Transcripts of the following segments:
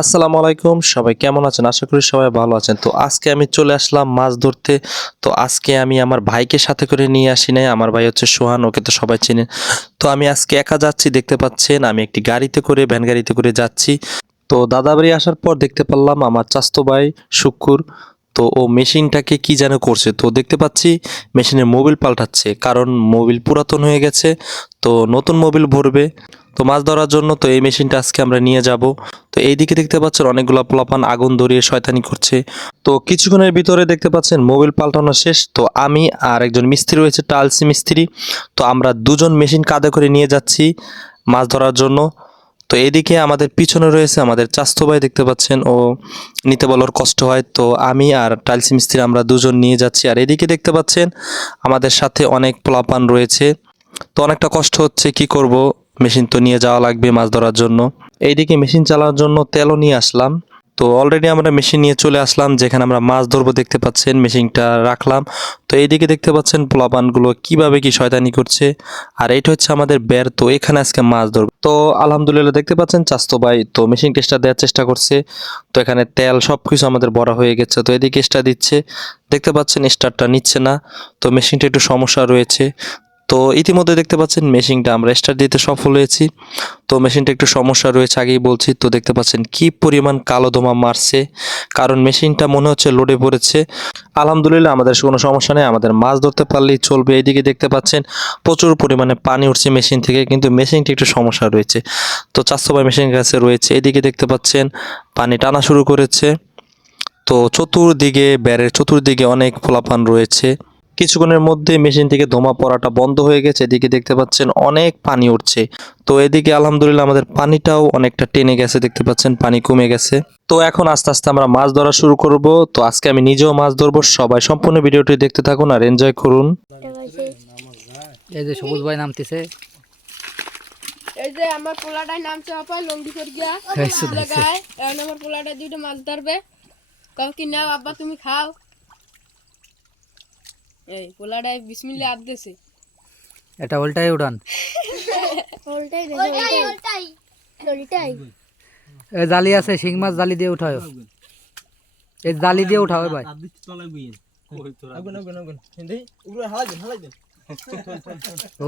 আসসালামু আলাইকুম, সবাই কেমন আছেন? আশা করি সবাই ভালো আছেন। তো আজকে আমি চলে আসলাম মাছ ধরতে। তো আজকে আমি আমার ভাইকে সাথে করে নিয়ে আসি নাই। আমার ভাই হচ্ছে সোহান, ওকে তো সবাই চেনে। তো আমি আজকে একা যাচ্ছি, দেখতে পাচ্ছেন আমি একটি গাড়িতে করে, ভ্যান গাড়িতে করে যাচ্ছি। তো দাদাবাড়ি আসার পর দেখতে পারলাম আমার চাচাতো ভাই শুক্কুর, তো ও মেশিনটাকে কি যেন করছে। তো দেখতে পাচ্ছি মেশিনের মোবিল পাল্টাচ্ছে, কারণ মোবিল পুরাতন হয়ে গেছে, তো নতুন মোবিল ভরবে তো মাছ ধরার জন্য। তো এই মেশিনটা আজকে আমরা নিয়ে যাব। তো এইদিকে দেখতে পাচ্ছেন অনেকগুলো পোলাপান আগুন ধরিয়ে শয়তানি করছে। তো কিছুক্ষণের ভিতরে দেখতে পাচ্ছেন মোবিল পাল্টানো শেষ। তো আমি আর একজন মিস্ত্রি রয়েছে, টাইলস মিস্ত্রি, তো আমরা দুজন মেশিন কাঁধে করে নিয়ে যাচ্ছি মাছ ধরার জন্য। তো এদিকে আমাদের পিছনে রয়েছে আমাদের চাচাতো ভাই, দেখতে পাচ্ছেন ও নিতে বলার কষ্ট হয়। তো আমি আর টাইলস মিস্ত্রি আমরা দুজন নিয়ে যাচ্ছি। আর এদিকে দেখতে পাচ্ছেন আমাদের সাথে অনেক পোলাপান রয়েছে। তো অনেকটা কষ্ট হচ্ছে, কি করব, মেশিন তো নিয়ে যাওয়া লাগবে মাছ ধরার জন্য। এইদিকে মেশিন চালানোর জন্য তেলও নিয়ে আসলাম। তো অলরেডি আমরা মেশিন নিয়ে চলে আসলাম যেখানে আমরা মাছ ধরবো, দেখতে পাচ্ছেন মেশিনটা রাখলাম। তো এইদিকে দেখতে পাচ্ছেন পোলাপানগুলো কিভাবে কি শয়তানি করছে। আর এইটা হচ্ছে আমাদের বের, তো এখানে আজকে মাছ ধরবো। তো আলহামদুলিল্লাহ দেখতে পাচ্ছেন চাস্তো ভাই তো মেশিন টেস্টটা দেওয়ার চেষ্টা করছে। তো এখানে তেল সব কিছু আমাদের ভরা হয়ে গেছে। তো এদিকে স্টার দিচ্ছে, দেখতে পাচ্ছেন স্টারটা নিচ্ছে না, তো মেশিনটা একটু সমস্যা রয়েছে। তো ইতিমধ্যে দেখতে পাচ্ছেন মেশিনটা আমরা স্টার্ট দিতে সফল হয়েছি। তো মেশিনটা একটু সমস্যা রয়েছে, আগেই বলছি। তো দেখতে পাচ্ছেন কি পরিমাণ কালো ধোঁয়া মারছে, কারণ মেশিনটা মনে হচ্ছে লোডে পড়েছে। আলহামদুলিল্লাহ আমাদের কোনো সমস্যা নেই, আমাদের মাছ ধরতে পারলেই চলবে। এইদিকে দেখতে পাচ্ছেন প্রচুর পরিমাণে পানি উঠছে মেশিন থেকে, কিন্তু মেশিনটি একটু সমস্যা রয়েছে। তো চারশো ভাই মেশিন কাছে রয়েছে। এদিকে দেখতে পাচ্ছেন পানি টানা শুরু করেছে। তো চতুর্দিকে ব্যারের চতুর্দিকে অনেক পোলাপান রয়েছে। কিছুক্ষণের মধ্যে মেশিন থেকে ধোঁয়া পড়াটা বন্ধ হয়ে গেছে। এদিকে দেখতে পাচ্ছেন অনেক পানি উঠছে। তো এদিকে আলহামদুলিল্লাহ আমাদের পানিটাও অনেকটা টেনে গেছে, দেখতে পাচ্ছেন পানি কমে গেছে। তো এখন আস্তে আস্তে আমরা মাছ ধরা শুরু করব। তো আজকে আমি নিজেও মাছ ধরবো। সবাই সম্পূর্ণ ভিডিওটি দেখতে থাকুন আর এনজয় করুন। এই যে সবুজ ভাই নামতেছে, এই যে আমার পোলাটাই নামছে আপা লঙ্গি করিয়া লাগায় এখন আমার পোলাটা দুইটা মাছ ধরবে। কও কি নাও আব্বা তুমি খাও। এই পোলাটাই বিসমিল্লাহ আবদেছে। এটা উল্টাই উড়ান। উল্টাই রে উল্টাই উল্টাই এই জালি আছে, শিং মাছ জালি দিয়ে উঠাও, এই জালি দিয়ে উঠাও ভাই।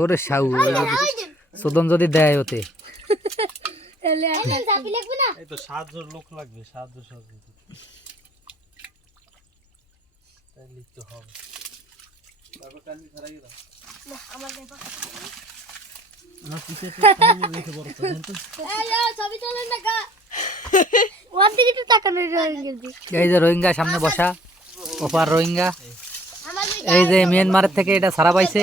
ওরে শাউ, সুদন যদি দেয় ওতে এলে আপনি চাপি লাগবে না। এই তো 7 জন লোক লাগবে, 7 জন তাই লিখতে হবে। তারপর কালি ধরা গেল আমার দেখো না পিছে তো পানি রেখে বড় তো জানতো। এই ছবি তোলেন না কা ওর দিকে একটু তাকানো রোহিঙ্গা। এই যে রোহিঙ্গা সামনে বসা, ওপার রোহিঙ্গা। এই যে মিয়ানমারের থেকে এটা সারা পাইছে।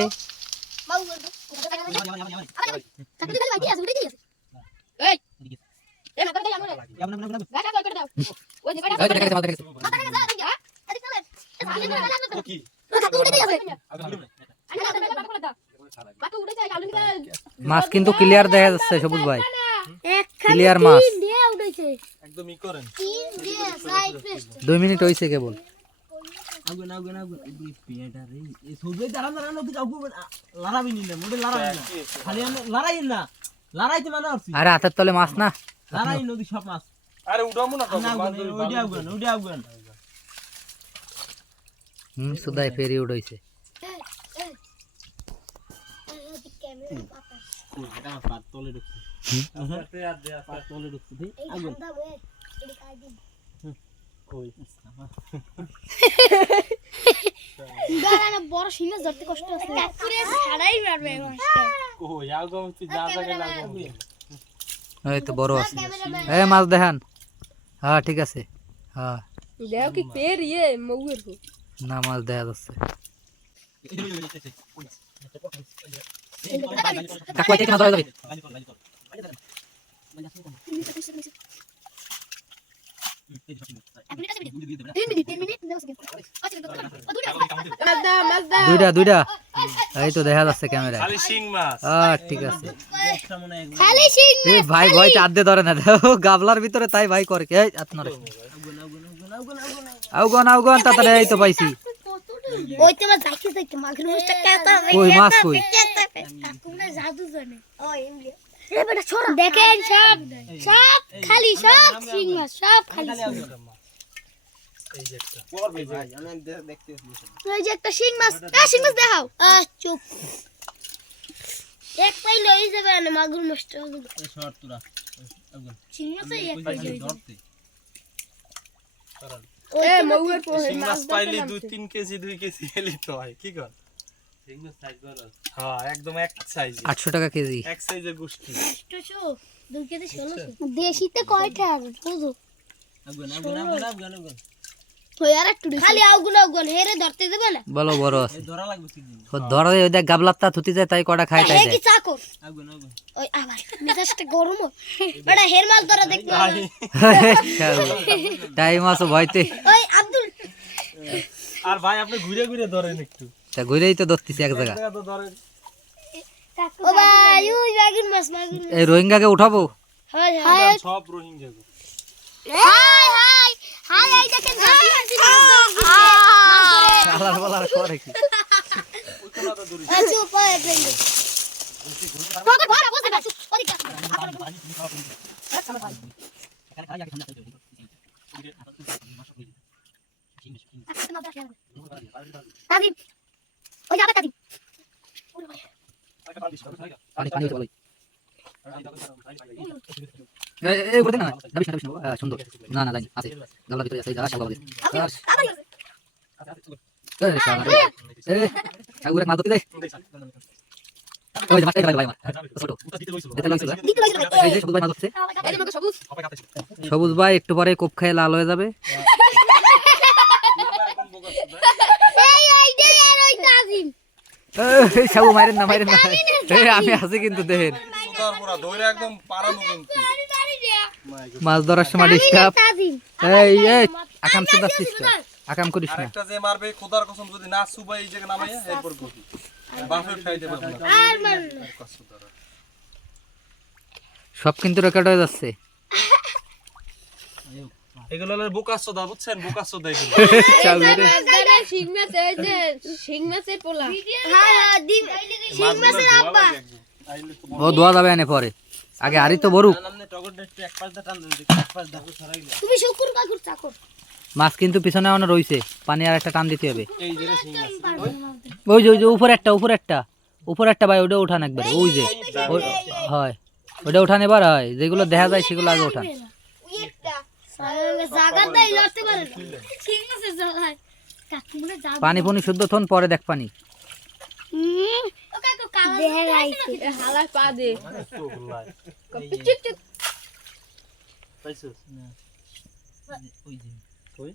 মাছ কিন্তু ক্লিয়ার দেখা যাচ্ছে সবুজ ভাই, ক্লিয়ার মাছ। একদম ই করেন 2 মিনিট হইছে কেবল। আরে হাতের তলে মাছ না, সুদাই ফেরি উড়াইছে। বড় সিনে ধরতে কষ্ট আছে কাকুরে ছাড়াই মারবে মাছটা। কই আগো তুই যা জায়গায় লাগবে। এই তো বড় আছে, এই মাছ দেখান। হ্যাঁ ঠিক আছে, হ্যাঁ দেও কি পের ইয়ে মগুর হো না, মাছ দেখা যাচ্ছে। দুইটা দুইটা, এই তো দেখা যাচ্ছে ক্যামেরা। খালি শিং মাছ। ঠিক আছে। খালি শিং এই ভাই ভয়তে আদ্দে ধরে না, দেখো গাবলার ভিতরে তাই ভাই করে কি। এই আপনার আউগন আউগন তাড়াতাড়ি, এই তো পাইছি। ওই তো যাইতে যাইতে মাগের মাছটা কাটা কই মাছ কই? কাকুনে জাদু জানে ও এমলি দেখেন সব সব খালি সব শিং মাছ সব খালি ওই যে একটা শিং মাছ শিং মাছ দেখাও চুপ এক পাইলে হয়ে যাবে না মাগুর মাছটা শিং মাছ এক পাইলে এ মগুর শিং মাছ পাইলে 2-3 কেজি 2 কেজি এলি তো হয় কি কর শিং মাছ সাইজ বড় হ্যাঁ একদম এক সাইজ 800 টাকা কেজি। এক সাইজের গোষ্ঠী 2 কেজি 1600 দেশিতে কয়টা বুঝো ওই আর একটু খালি আগুন আগুন হেরে ধরতে দেবে না বলো বড় আছে ধরা লাগবে কি ও ধরে ওই দেখ গাবলাত্তা থুতি যায় তাই কটা খায় তাই হে কি দেয়। চাকর আগুন আগুন ওই আবার মেজাজটা গরম বড়া হের মাছ ধরা দেখতে টাইম আছে ভয়তে। ওই আব্দুল আর ভাই আপনি ঘুরে ঘুরে ধরেন একটু তা ঘুরেই তো ধরতেছি এক জায়গা। জায়গা তো ধরেন ও ভাই ওই মাগুর মাছ এই রোহিঙ্গাকে উঠাবো। হাই হাই সব রোহিঙ্গা গো হাই হাই হাই এই দেখেন শালার বলার করে কি চুপ হয় একদম তোকে ভরা বসে না চুপ ওদিকে তাজিম ওই যাবে তাজিম পানি পানি হচ্ছে বলাই এই করে না দাবিস না সুন্দর না না জানি আছে গাবলা ভিতরে আছে যা শালা বলে এই শালা এই আগুরে মাছ ধরতে দে ওই যে মাছ খাইতে ভাই আমার ছোট এটা লইছে দিতে লাগবে এই যে সবুজ ভাই মাছ ধরছে এই যে মগু সবুজ সবুজ ভাই একটু পরে কোপ খেয়ে লাল হয়ে যাবে। এই দে আর ওই তাজিম এই সাবু মাইরেন না এই আমি আছি কিন্তু দেখেন সুদার পুরা ধরে একদম পারানো কিন্তু মাছ ধরার সময় ডিস্টার্ব। তাজিম এই এই আকাম সুদা সিস্টেম আকাম করিস না। আরেকটা যে মারবে খোদার কসম যদি না সুবাই এই জায়গা নামাইয়া এরপর গতি বাফে খাইতে পারবে না আর মান সব কিন্তু রেকর্ড হয়ে যাচ্ছে। এগুলো হলো বোকাসোদা বুঝছেন বোকাসোদা এগুলো মাছদারে শিং মাছ এই যে শিং মাছের পোলা হ্যাঁ হ্যাঁ দিম শিং মাছের আব্বা ও দোয়া যাবে এনে পরে আগে আরি তো বড়ুক। তুমি শুকুর কাকুর চাকর মাছ কিন্তু পিছনে অনেক রইছে পানি আর একটা টান দিতে হবে। এই যে শিং মাছ ওই যে উপরে একটা ভাই ওটা উঠান একবার ওই যে হয় ওটা উঠান এবার হয় যেগুলো দেখা যায় সেগুলো আগে উঠান। ওই একটা জায়গা দেই লড়তে পারে না শিং মাছের জায়গায় কাকু মনে যা পানি পানি শুদ্ধ থন পরে দেখ পানি ও কাকু কালা দেহে গাইছে এ হালায় পা দে তো গুলাই চিক চিক পাইছস না ওই যে কই